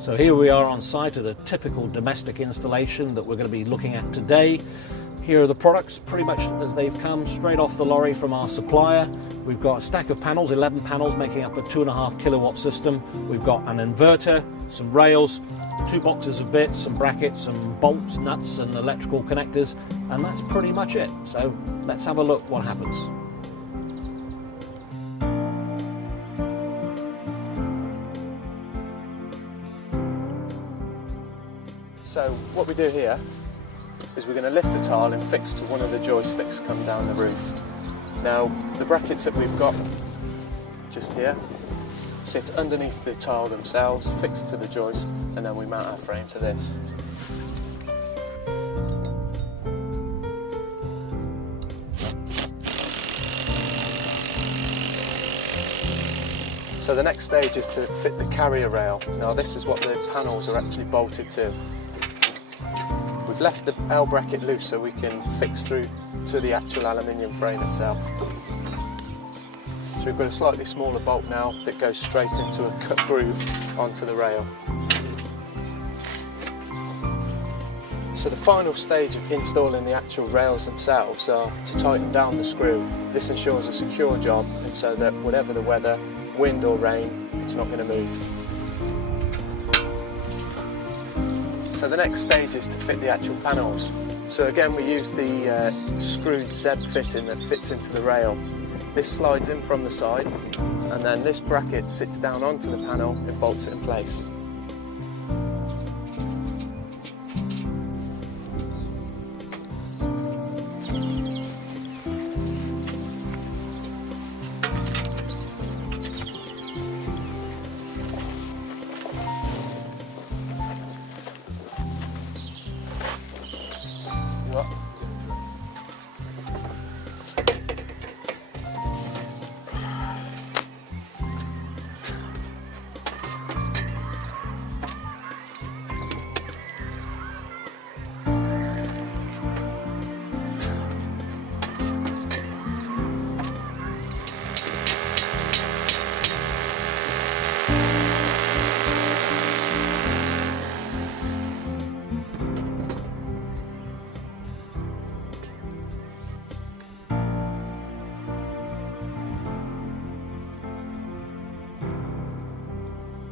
So here we are on site at a typical domestic installation that we're going to be looking at today. Here are the products pretty much as they've come straight off the lorry from our supplier. We've got a stack of panels, 11 panels making up a 2.5 kilowatt system. We've got an inverter, some rails, 2 boxes of bits, some brackets, some bolts, nuts and electrical connectors, and that's pretty much it. So let's have a look what happens. So what we do here is we're going to lift the tile and fix to one of the joysticks come down the roof. Now the brackets that we've got just here sit underneath the tile themselves, fixed to the joist, and then we mount our frame to this. So the next stage is to fit the carrier rail. Now this is what the panels are actually bolted to. We've left the L bracket loose so we can fix through to the actual aluminium frame itself. So we've got a slightly smaller bolt now that goes straight into a cut groove onto the rail. So the final stage of installing the actual rails themselves are to tighten down the screw. This ensures a secure job, and so that whatever the weather, wind or rain, it's not going to move. So the next stage is to fit the actual panels. So again we use the screwed ZEB fitting that fits into the rail. This slides in from the side, and then this bracket sits down onto the panel and bolts it in place.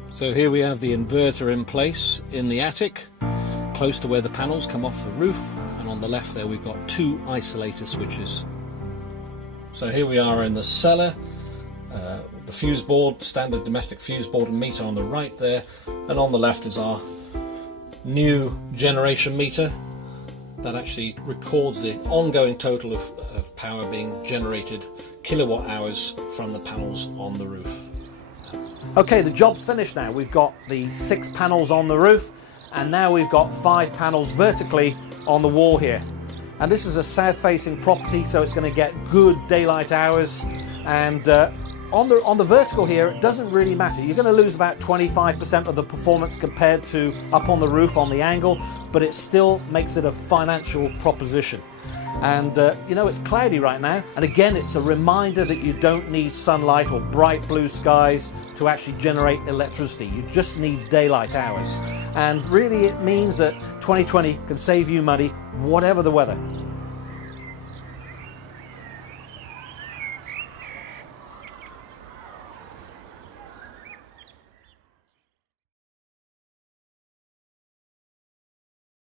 So here we have the inverter in place in the attic, close to where the panels come off the roof, and on the left there we've got 2 isolator switches. So here we are in the cellar, the fuse board, standard domestic fuse board and meter on the right there, and on the left is our new generation meter that actually records the ongoing total of power being generated, kilowatt hours, from the panels on the roof. Okay, the job's finished now. We've got the 6 panels on the roof, and now we've got 5 panels vertically on the wall here. And this is a south-facing property, so it's going to get good daylight hours. And on the vertical here, it doesn't really matter. You're going to lose about 25% of the performance compared to up on the roof on the angle, but it still makes it a financial proposition. And you know, it's cloudy right now, and again it's a reminder that you don't need sunlight or bright blue skies to actually generate electricity. You just need daylight hours, and really it means that 2020 can save you money whatever the weather.